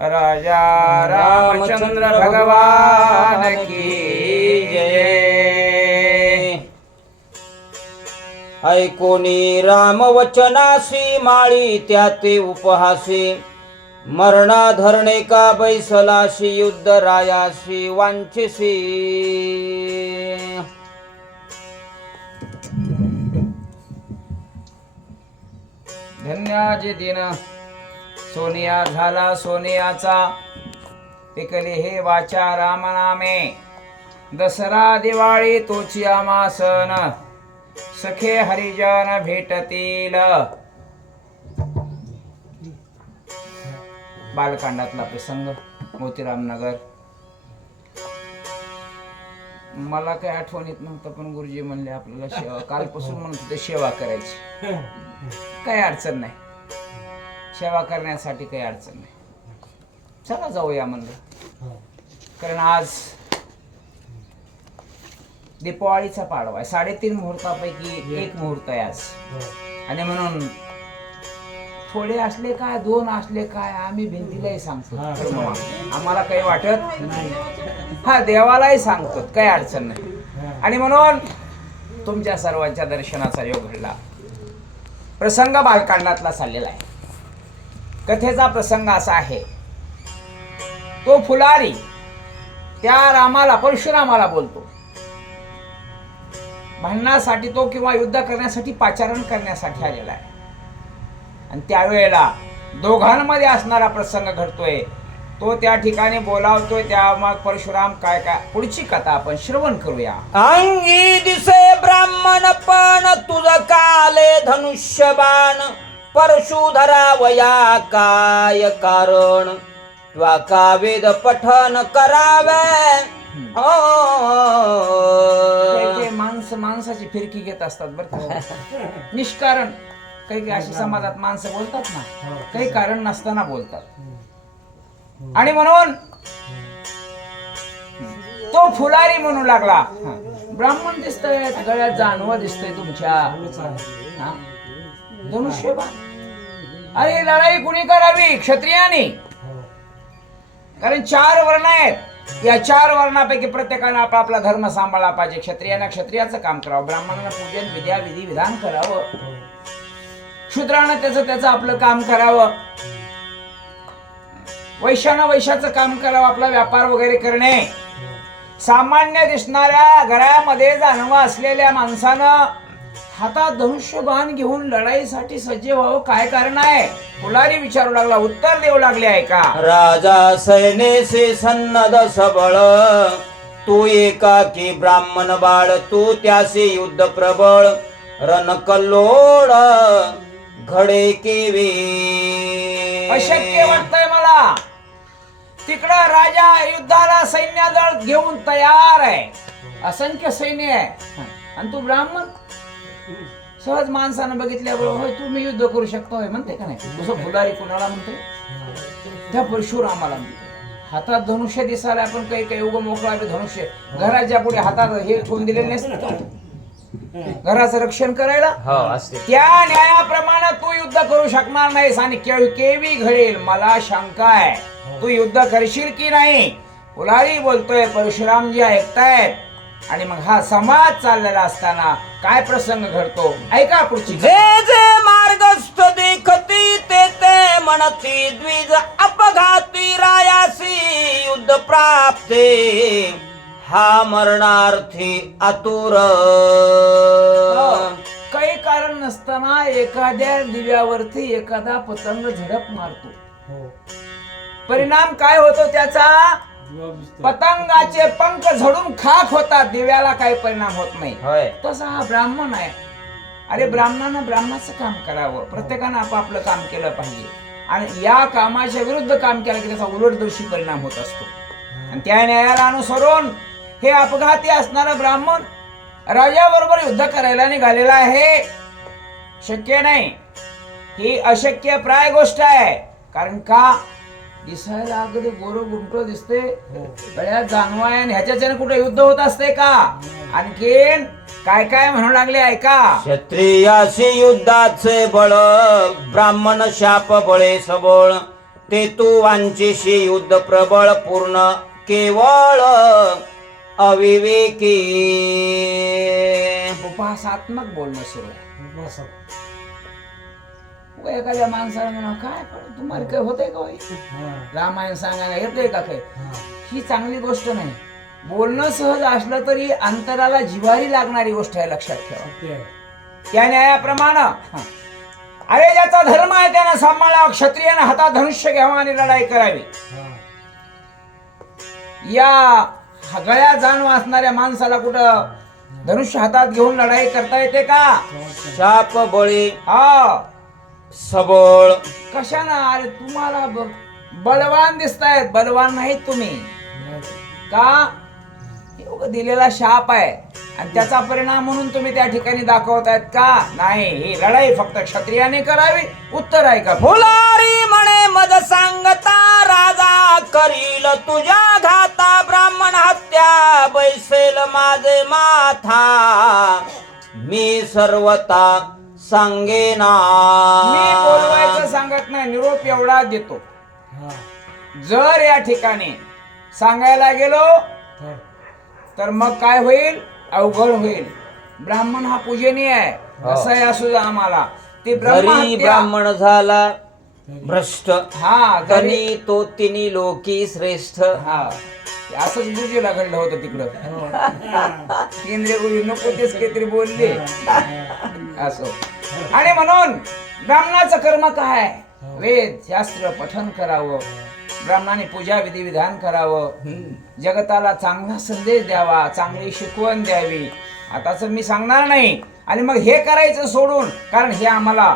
राजा रामचंद्र भगवान की जय। ऐकोनी राम वचनासी माळी त्याते उपहासी मरणा धरणे का बैसलाशी युद्ध रायासी वांछसी। धन्याचे दिन। सोनिया झाला सोनियाचा. पिकले हे वाचा रामनामे. दसरा दिवाळी तोची आमा सण. सखे हरिजन भेटतील. बालकांडातला प्रसंग मोतीराम नगर. मला काही आठवण येत नव्हतं पण गुरुजी म्हणले आपल्याला सेवा कालपासून म्हणत होते सेवा करायची. काही अडचण नाही. सेवा करण्यासाठी काही अडचण नाही. चला जाऊया म्हणलं कारण आज दीपावळीचा पाडवा आहे. साडेतीन मुहूर्तापैकी एक मुहूर्त आहे आज. आणि म्हणून थोडे असले काय दोन असले काय आम्ही भिंतीलाही सांगतो. आम्हाला काही वाटत हा देवालाही सांगतो. काही अडचण नाही. आणि म्हणून तुमच्या सर्वांच्या दर्शनाचा योग घडला. प्रसंग बालकांडातला चाललेला आहे. कथेचा प्रसंग असा आहे. तो फुलारी त्या रामाला परशुरामाला बोलतो. भांडणासाठी तो किंवा युद्ध करण्यासाठी पाचारण करण्यासाठी आलेला आहे. आणि त्यावेळेला दोघांमध्ये असणारा प्रसंग घडतोय. तो त्या ठिकाणी बोलावतोय त्या मग परशुराम काय काय पुढची कथा आपण श्रवण करूया. अंगी दिसे ब्राह्मण पण तुझ काले धनुष्य बाण वया काय कारण त्वा का वेद पठन करावे काही. काही माणसं माणसाची फिरकी घेत असतात बरं का. निष्कारण. काही काही अशी समाजात माणसं बोलतात ना. काही कारण नसताना बोलतात. आणि म्हणून तो फुलारी म्हणू लागला. हा. ब्राह्मण दिसतंय गळ्यात जानव दिसतंय तुमच्या. हा? धनुष्यबाण अरे लढाई कुणी करावी? क्षत्रियानी. कारण चार वर्ण आहेत. या चार वर्णापैकी प्रत्येकानं आपला आपला धर्म सांभाळला पाहिजे. क्षत्रियानं क्षत्रियाचं काम करावं. ब्राह्मणांना पूजन विद्या विधी विधान करावं. शूद्रानं त्याचं त्याचं आपलं काम करावं. वैश्यानं वैशाचं काम करावं आपला व्यापार वगैरे करणे. सामान्य दिसणाऱ्या घरामध्ये जाणवं असलेल्या माणसानं हातात धनुष्यबाण घेऊन लढाईसाठी सज्ज व्हावं काय कारण आहे? फुलारी विचारू लागला उत्तर देऊ लागले आहे का? राजा सैनेसे सन्नद सबळ तू एकाकी ब्राह्मण बाळ तू त्यासे युद्ध प्रबळ रण कल्लोळ घडे केवे अशक्य वाटतंय मला. तिकडं राजा युद्धाला सैन्यदळ घेऊन तयार आहे. असंख्य सैन्य आहे. आणि तू ब्राह्मण सहज माणसानं बघितल्याबरोबर होय तू मी युद्ध करू शकतो होय म्हणते का नाही? तुझं फुलारी कुणाला म्हणते? त्या परशुरामाला म्हणते. हातात धनुष्य दिसायला आपण काही काही उगं मोकळा धनुष्य घराच्या पुढे हातात हे ठेवून दिलेले नसतं? घराचं रक्षण करायला. हो त्या न्यायाप्रमाणे तू युद्ध करू शकणार नाहीस आणि केवी घडेल मला शंका आहे. तू युद्ध करशील की नाही? फुलारी बोलतोय परशुरामजी ऐकतायत. आणि मग हा समाज चाललेला असताना काय प्रसंग घडतो? ऐका पुढची जे जे मार्गस्थ देखती ते ते म्हणती द्विज अपघाती रायासी युद्ध प्राप्ते. हा मरणार्थी आतुर हो. काही कारण नसताना एखाद्या दिव्यावरती एखादा पतंग झडप मारतो. परिणाम काय होतो त्याचा? पतंगाचे पंख झडून खाक होतात दिव्याला काही परिणाम होत नाही. होय. तसा हा ब्राह्मण आहे. अरे ब्राह्मणानं ब्राह्मणाचं काम करावं. प्रत्येकानं आपापलं काम केलं पाहिजे. आणि या कामाच्या विरुद्ध काम केलं की त्याचा उलटदर्शी परिणाम होत असतो. आणि त्या न्यायाला अनुसरून हे अपघाती असणारा ब्राह्मण राजाबरोबर युद्ध करायला निघालेला आहे. शक्य नाही. ही अशक्य प्राय गोष्ट आहे. कारण का? दिसायला अगदी गोरो गुमटो दिसते. गळ्यात जानवा आहे आणि ह्याच्याच्याने कुठे युद्ध होत असते का? आणखीन काय काय म्हणू लागले ऐका. क्षत्रियाशी युद्धाचे बळ ब्राह्मण शाप बळे सबळ ते तू वांचेशी युद्ध प्रबळ पूर्ण केवळ अविवेकी. उपासात्मक बोलणं सुरू आहे. एखाद्या माणसाला म्हणा काय पण तुम्हाला काय होतंय का? हा, रामायण सांगायला येतोय का काय हा. ही चांगली गोष्ट नाही बोलणं सहज असलं तरी अंतराला जिवारी लागणारी गोष्ट आहे लक्षात ठेवा. त्या न्यायाप्रमाणे. अरे ज्याचा धर्म आहे त्यानं सांभाळा क्षत्रियानं हातात धनुष्य घ्यावं आणि लढाई करावी हा. या गळ्या जाण असणाऱ्या माणसाला कुठं धनुष्य हातात घेऊन लढाई करता येते का. शाप बळी हा सबळ. कशानं अरे तुम्हाला ब- बलवान दिसतायत. बलवान नाहीत तुम्ही. का? हे उगाच दिलेला शाप आहे. आणि त्याचा परिणाम म्हणून तुम्ही त्या ठिकाणी दाखवतायत का? नाही ही लढाई फक्त क्षत्रियाने करावी. उत्तर आहे का? फुलारी म्हणे मज सांगता राजा करील तुझ्या घाता. ब्राह्मण हत्या बैसेल माझे माथा. मी सर्वता सांगेना. मी बोलवायचं सांगत नाही निरोप एवढा देतो. हा. जर या ठिकाणी सांगायला गेलो तर मग काय होईल? अवघड होईल. ब्राह्मण हा पूजनीय आहे. हो. असंही असू द्या आम्हाला. ते जरी ब्राह्मण झाला भ्रष्ट हा तो तिन्ही लोकी श्रेष्ठ. हा. असंच गुरुजीला घडलं होतं तिकडं. केंद्रीय गुरु नको तेच काहीतरी बोलले. असो. आणि म्हणून ब्राह्मणाचं कर्म काय? वेद शास्त्र पठन करावं. ब्राह्मणाने पूजा विधी विधान करावं. जगताला चांगला संदेश द्यावा चांगली शिकवण द्यावी. आताच मी सांगणार नाही. आणि मग हे करायचं सोडून कारण हे आम्हाला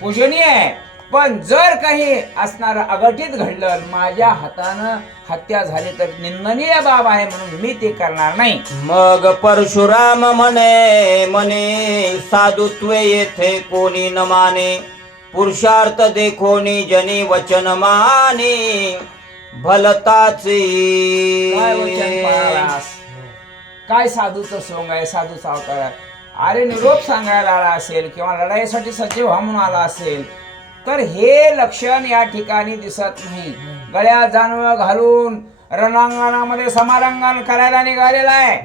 पूजनीय आहे. पण जर काही असणार अघटित घडलं माझ्या हातानं हत्या झाली तर निंदनीय बाब आहे म्हणून मी ते करणार नाही. मग परशुराम म्हणे म्हणे साधुत्वे येथे कोणी न माने पुरुषार्थ देखोनी जनी वचन माने भलताचे. काय वचन पाळालास काय साधूचं सोंग आहे साधू सावकार? आहे. अरे निरोप सांगायला आला असेल किंवा लढाईसाठी सचिव व्हा म्हणून आला असेल. तर हे लक्षण या ठिकाणी दिसत नाही. गळ्यात जानवं घालून रणांगणामध्ये समारंगण करायला निघालेला आहे.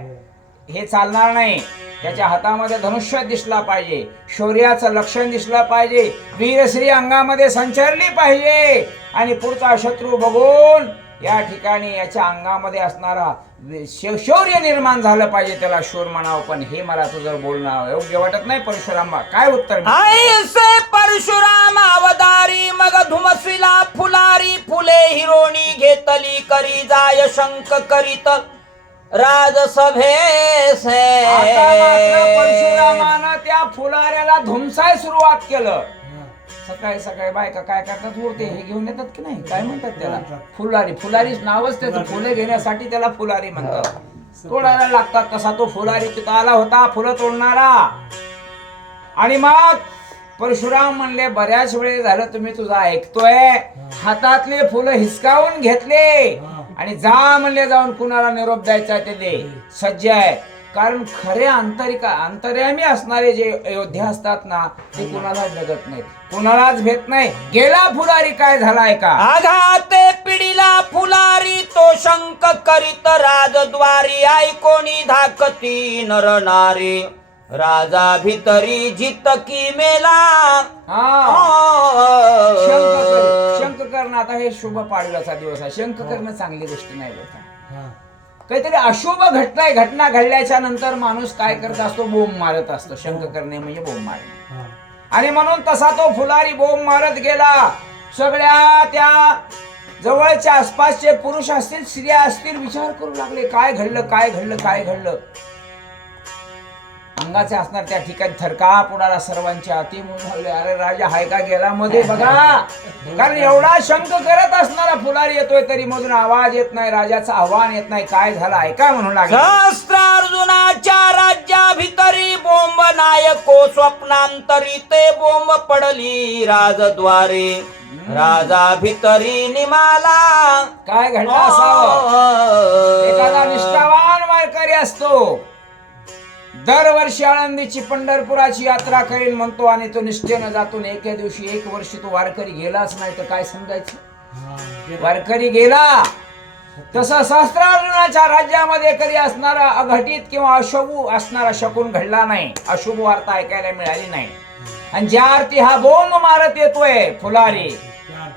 हे चालणार नाही. त्याच्या हातामध्ये धनुष्य दिसला पाहिजे. शौर्याचं लक्षण दिसलं पाहिजे. वीरश्री अंगामध्ये संचरली पाहिजे. आणि पुढचा शत्रू बघून या ठिकाणी याच्या अंगामध्ये असणारा शौर्य निर्माण झालं पाहिजे त्याला शूर म्हणावं पण हे मला तुझं बोलणं योग्य वाटत नाही परशुरामा काय उत्तर? ऐसे परशुराम अवतारी मग धुमसिला फुलारी फुले हिरोणी घेतली करी जाय शंक करीत मात्र परशुरामानं त्या फुलाऱ्याला धुमसाय सुरुवात केलं. सकाळी सकाळी बायका काय करतात उरते हे घेऊन येतात की नाही? काय म्हणतात त्याला. फुलारी फुलारी नावच त्याचं फुले घेण्यासाठी त्याला फुलारी म्हणतात. तोडायला लागतात तसा तो फुलारी तिथं आला होता फुलं तोडणारा. आणि मग परशुराम म्हणले बऱ्याच वेळ झालं तुम्ही तुझा ऐकतोय. हातातले फुलं हिसकावून घेतले. आणि जा म्हणले जाऊन कुणाला निरोप द्यायचा ते दे. सज्ज आहे. कारण खरे आंतरिक अंतर्यामी असणारे जे योद्धे असतात ना ते कुणालाच जगत नाहीत. कुणालाच भेट नाही. गेला फुलारी काय झालाय का? आघाते पिढीला फुलारी तो शंक करीत राजद्वारी. ऐकोणी धाकती नर नारी. राजा भितरी जित की मेला. शंख शंख करणं आता हे शुभ पाडव्याचा दिवस आहे. शंख करणं चांगली गोष्ट नाही हा. काहीतरी अशुभ घटना घटना घडल्याच्या नंतर माणूस काय करत असतो? बोंब मारत असतो. शंख करणे म्हणजे बोंब मारणे. आणि म्हणून तसा तो फुलारी बोंब मारत गेला. सगळ्या त्या जवळच्या आसपासचे पुरुष असतील स्त्रिया असतील विचार करू लागले. काय घडलं? काय घडलं? काय घडलं? अंगाचे असणार त्या ठिकाणी थरकाप उडाला सर्वांच्या अति म्हणून अरे राजा हाय का गेला मध्ये? बघा. कारण एवढा शंख करत असणारा फुलारी येतोय तरी मधून आवाज येत नाही राजाचं आव्हान येत नाही. काय झालं? ऐका म्हणून सहस्त्रार्जुनाच्या राज्या भितरी बोंब नायको स्वप्नांतरी ते बोंब पडली राजद्वारे. राजा भितरी निमाला. काय घडलं असावं एखादा निष्ठावान वारकरी असतो. दरवर्षी आळंदीची पंढरपुराची यात्रा करीन म्हणतो आणि तो निष्ठेनं जातो एके दिवशी एक वर्षी तो वारकरी गेलाच नाही तर काय समजायचं. वारकरी गेला तसं सहस्त्रार्जुनाच्या राज्यामध्ये कधी असणारा अघटित किंवा अशुभ असणारा शकून घडला नाही अशुभ वार्ता ऐकायला मिळाली नाही आणि ज्या अर्थी हा बोंब मारत येतोय फुलारी.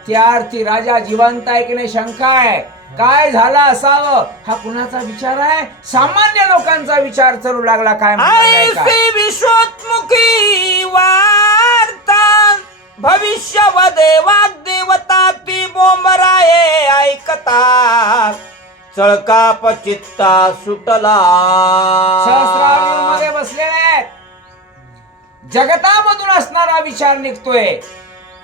त्या अर्थी राजा जिवंत आहे की नाही शंका आहे? काय झालं असावं? हा कुणाचा विचार आहे? सामान्य लोकांचा विचार चालू लागला काय का? ऐसी विश्वोत्मुखी वार्ता भविष्य व देवात देवता की बोंबराये ऐकता. चळका पचित्ता सुटला. सहस्रार्जुनमध्ये बसलेले आहेत. जगतामधून असणारा विचार निघतोय.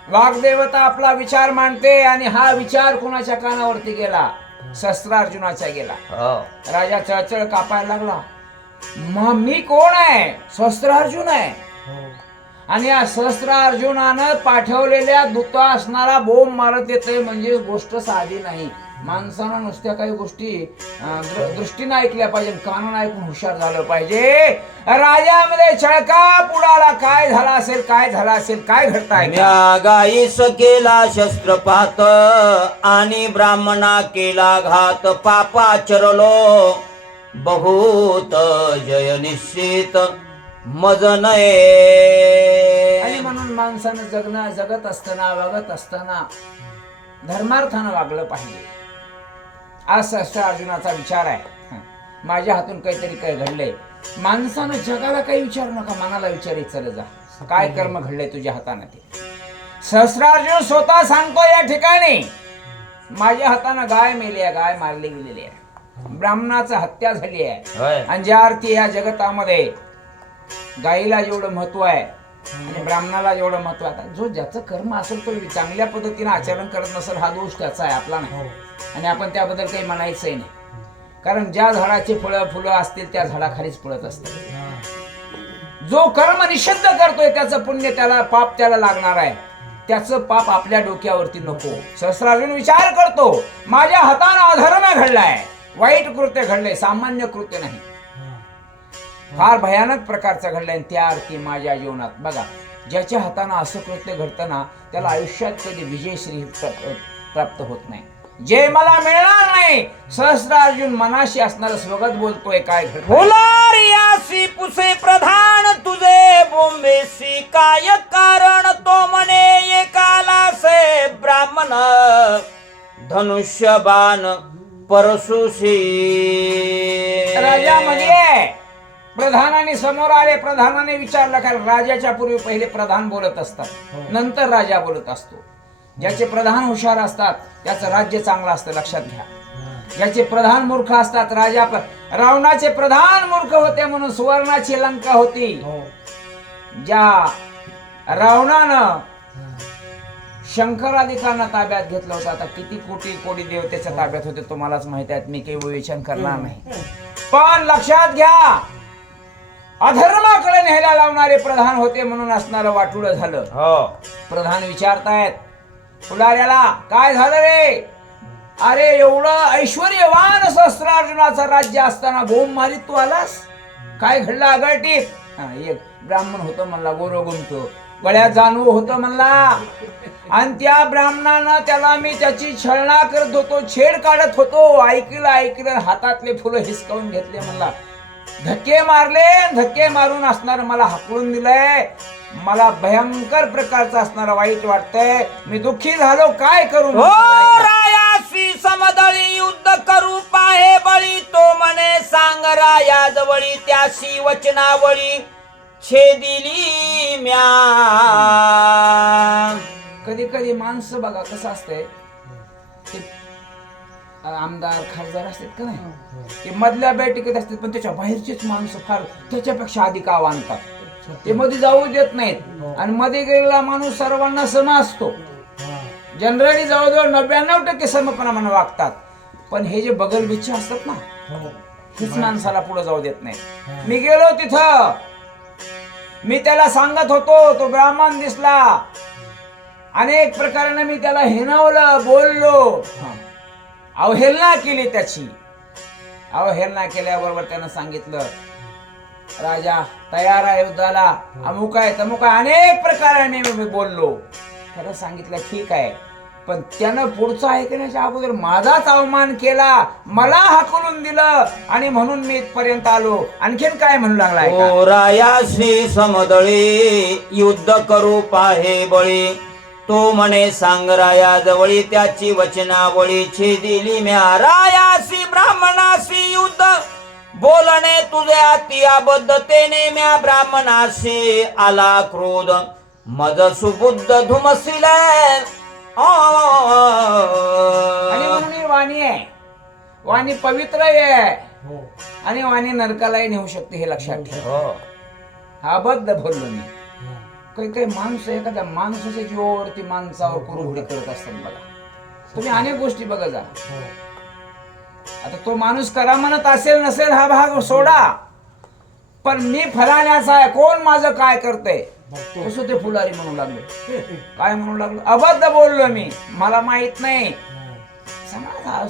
वाग्देवता आपला विचार मांडते आणि हा विचार कुणाच्या कानावरती गेला? सहस्त्रार्जुनाच्या गेला. हो. राजा चळचळ कापायला लागला. मग मी कोण आहे? सहस्त्रार्जुन आहे. हो. आणि या सहस्त्रार्जुनानं पाठवलेल्या दूता असणारा बोंब मारत येते म्हणजे गोष्ट साधी नाही. माणसानं नुसत्या काही गोष्टी दृष्टीनं ऐकल्या पाहिजे कानानं ऐकून हुशार झालं पाहिजे. राजामध्ये चळका पुढाला काय झाला असेल काय झालं असेल काय घडताय गाईस केला शस्त्रपात आणि ब्राह्मणा केला घात पापाचरलो. बहुत जय निश्चित मज आणि म्हणून माणसानं जगणं जगत असताना वागत असताना धर्मार्थानं वागलं पाहिजे. आज सहस्त्र अर्जुनाचा विचार आहे. माझ्या हातून काहीतरी काय घडलंय. माणसानं जगाला काही विचारू नका मनाला विचारित चल जा. काय कर्म घडलंय तुझ्या हाताने ते? सहस्रार्जुन स्वतः सांगतो या ठिकाणी. माझ्या हातानं गाय मेली आहे गाय मारली गेलेली आहे. ब्राह्मणाचं हत्या झाली आहे. आणि ज्या अर्थी या जगतामध्ये गाईला जेवढं महत्त्व आहे आणि ब्राह्मणाला जेवढं महत्त्व आता जो ज्याचं कर्म असेल तो चांगल्या पद्धतीने आचरण करत नसेल हा दोष त्याचा आहे आपला नाही. हो. आणि आपण त्याबद्दल काही म्हणायचंही नाही. कारण ज्या झाडाची फळं फुलं असतील त्या झाडाखालीच फळत असतात. जो कर्म निषिद्ध करतोय त्याचं पुण्य त्याला पाप त्याला लागणार आहे. त्याचं पाप आपल्या डोक्यावरती नको. सहस्रार्जुन विचार करतो. माझ्या हातानं अधर्म घडलाय. वाईट कृत्य घडलंय सामान्य कृत्य नाही. फार भयानक प्रकारचं घडलंय आणि त्या अर्थी माझ्या जीवनात. बघा ज्याच्या हातानं असं कृत्य घडतं ना त्याला आयुष्यात कधी विजयश्री प्र- प्राप्त होत नाही. जे मला मिळणार नाही सहस्रार्जुन मनाशी असणारं स्वगत बोलतोय काय फुलारियासी पुसे प्रधान तुझे बोंबेसी काय कारण तो म्हणे एकाला से ब्राह्मण धनुष्यबाण परशुशी राजा म्हणजे प्रधानाने समोर आले प्रधानाने विचारलं कारण राजाच्या पूर्वी पहिले प्रधान बोलत असतात हो. नंतर राजा बोलत असतो ज्याचे प्रधान हुशार असतात त्याचं राज्य चांगलं असतं लक्षात घ्या. ज्याचे प्रधान मूर्ख असतात राजा रावणाचे प्रधान मूर्ख होते म्हणून सुवर्णाची लंका होती हो. ज्या रावणानं. शंकराधिकांना ताब्यात घेतलं होतं आता किती कोटी कोटी देव त्याच्या ताब्यात होते तुम्हालाच माहीत आहेत मी काही विवेचन करणार नाही पण लक्षात घ्या अधर्माकडे न्यायला लावणारे प्रधान होते म्हणून असणारं वाटुळ झालं. हो. प्रधान विचारतायत फुलाऱ्याला काय झालं रे? अरे एवढं ऐश्वर्यवान सहस्त्रार्जुनाचं राज्य असताना बोंब मारीत तू आलास? काय घडलं आगळटीत एक ब्राह्मण होतं म्हणला गोरो गुमतो गळ्यात जाणवू होतं म्हणला. आणि त्या ब्राह्मणानं त्याला मी त्याची छळणा करत होतो छेड काढत होतो. ऐकलं ऐकलं हातातले फुलं हिसकावून घेतले म्हणला. धक्के मारले धक्के मारून असणार मला हाकलून दिलंय. मला भयंकर प्रकारचं असणार वाईट वाटतंय. मी दुःखी झालो काय करू हो रायासी समदळी युद्ध करू पाहे बळी. तो म्हणे सांग राया जवळी त्याशी वचनावळी. छेदिली म्या. कधी कधी माणसं बघा कसं असतंय आमदार खासदार असतात का नाही? ते मधल्या बैठकीत असतात पण त्याच्या बाहेरचीच माणसं फार त्याच्यापेक्षा अधिक आणतात ते मध्ये जाऊ देत नाहीत. आणि मध्ये गेलेला माणूस सर्वांना सम असतो. हा. जनरली जवळजवळ नव्याण्णव टक्के समपणाने वागतात. पण हे जे बगल बिच्छे असतात ना हो. हीच माणसाला पुढे जाऊ देत नाही मी गेलो तिथं. मी त्याला सांगत होतो तो ब्राह्मण दिसला. अनेक प्रकाराने मी त्याला हिनवलं बोललो. अवहेलना केली त्याची. अवहेलना केल्याबरोबर त्यानं सांगितलं राजा तयार आहे युद्धाला. अमुक आहे तमुक आहे. अनेक प्रकाराने मी बोललो. खरं सांगितलं ठीक आहे. पण त्यानं पुढचं ऐकण्याच्या अगोदर माझाच अवमान केला. मला हाकलून दिलं आणि म्हणून मी इथपर्यंत आलो. आणखीन काय म्हणू लागला रायाशी समदळी युद्ध करू पाहे बळी. तो म्हणे सांग राया जवळी त्याची वचनावळी छेदिली म्या रायाशी ब्राह्मणाशी युद्ध. बोलणे तुझ्या अतियाबद्धतेने म्या ब्राह्मणाशी आला क्रोध. मज सुबुद्ध धुमसिले. आणि वाणी आहे. वाणी पवित्र आहे. हो. आणि वाणी नरकालाही नेऊ शकते हे लक्षात ठेव. हो. हा. अबद्ध बोललो मी. काही काही माणसं एखाद्या माणसाच्या जीवावरती माणसावर कुरुघडी करत असतात बघा. तुम्ही अनेक गोष्टी बघा जा. हो. आता तो माणूस करा म्हणत असेल नसेल हा भाग सोडा. पण मी फलाण्याचा आहे. कोण माझं काय करतंय? कसं ते फुलारी म्हणू लागलो? काय म्हणू लागलो? अबद्ध बोललो मी. मला माहीत नाही. हा.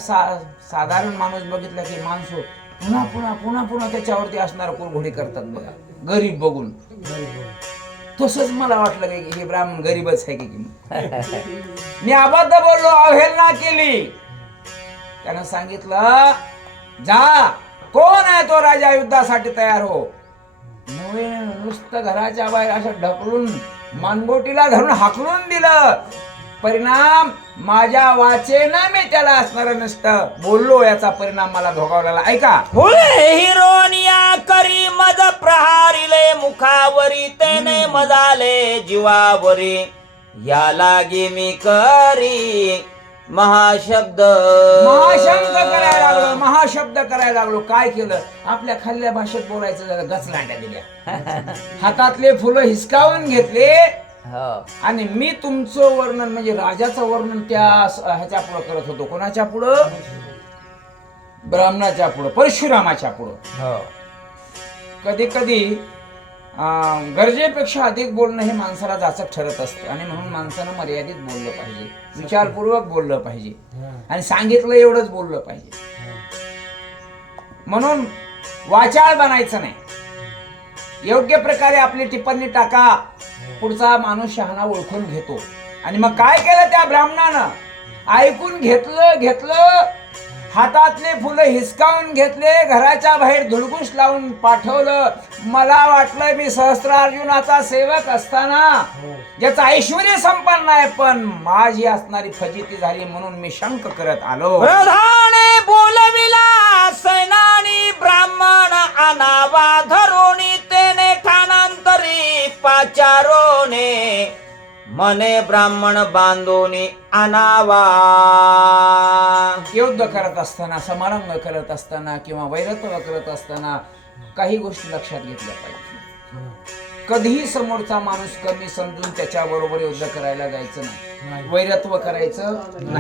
साधारण माणूस बघितला की माणसं पुन्हा पुन्हा पुन्हा पुन्हा त्याच्यावरती असणार कुरघोडी करतात बघा. गरीब बघून. तसंच मला वाटलं की हे ब्राह्मण गरीबच आहे की की मी अबद्ध बोललो अवहेलना केली. त्यानं सांगितलं जा कोण आहे तो राजा युद्धासाठी तयार हो? नुसतं घराच्या बाहेर असं ढकलून मानगोटीला धरून हाकलून दिलं. परिणाम माझ्या वाचेनं मी त्याला असणार नसतं बोललो याचा परिणाम मला भोगावला ऐका. हिरोनिया करी मज प्रहारिले मुखावरी तेने मजाले जीवावरी. या लागी मी करी महाशब्द. महाशब्द करायला लागलो महाशब्द करायला लागलो. काय केलं? आपल्या खाल्ल्या भाषेत बोलायचं जरा गचलांड्या दिल्या. हातातले फुलं हिसकावून घेतले हो. आणि मी तुमचं वर्णन म्हणजे राजाचं वर्णन त्या स- ह्याच्या पुढं करत होतो कोणाच्या पुढं ब्राह्मणाच्या पुढं परशुरामाच्या पुढं हो. कधी कधी गरजेपेक्षा अधिक बोलणं हे माणसाला जाचक ठरत असतं आणि म्हणून माणसानं मर्यादित बोललं पाहिजे विचारपूर्वक बोललं पाहिजे. आणि सांगितलं एवढंच बोललं पाहिजे. म्हणून वाचाळ बनायचं नाही योग्य प्रकारे आपली टिप्पणी टाका पुढचा माणूस शहाणा ओळखून घेतो. आणि मग काय केलं त्या ब्राह्मणानं? ऐकून घेतलं घेतलं हातातले फुलं हिसकावून घेतले घराच्या बाहेर धुडगुस लावून पाठवलं. मला वाटलं मी सहस्त्रार्जुनाचा सेवक असताना हो. ज्याचं ऐश्वर संपन्न आहे पण माझी असणारी फजिती झाली म्हणून मी शंक करत आलो. प्रधाने बोलविला सैनानी ब्राह्मण आनावा धरोणी पाचारोने मने ब्राह्मण बांधोनी आनावा युद्ध करत असताना समारंभ करत असताना किंवा वैरत्व करत असताना काही गोष्टी लक्षात घेतल्या पाहिजे. कधीही समोरचा माणूस कमी समजून त्याच्या बरोबर युद्ध करायला जायचं नाही. नाही. वैरत्व करायचं नाही.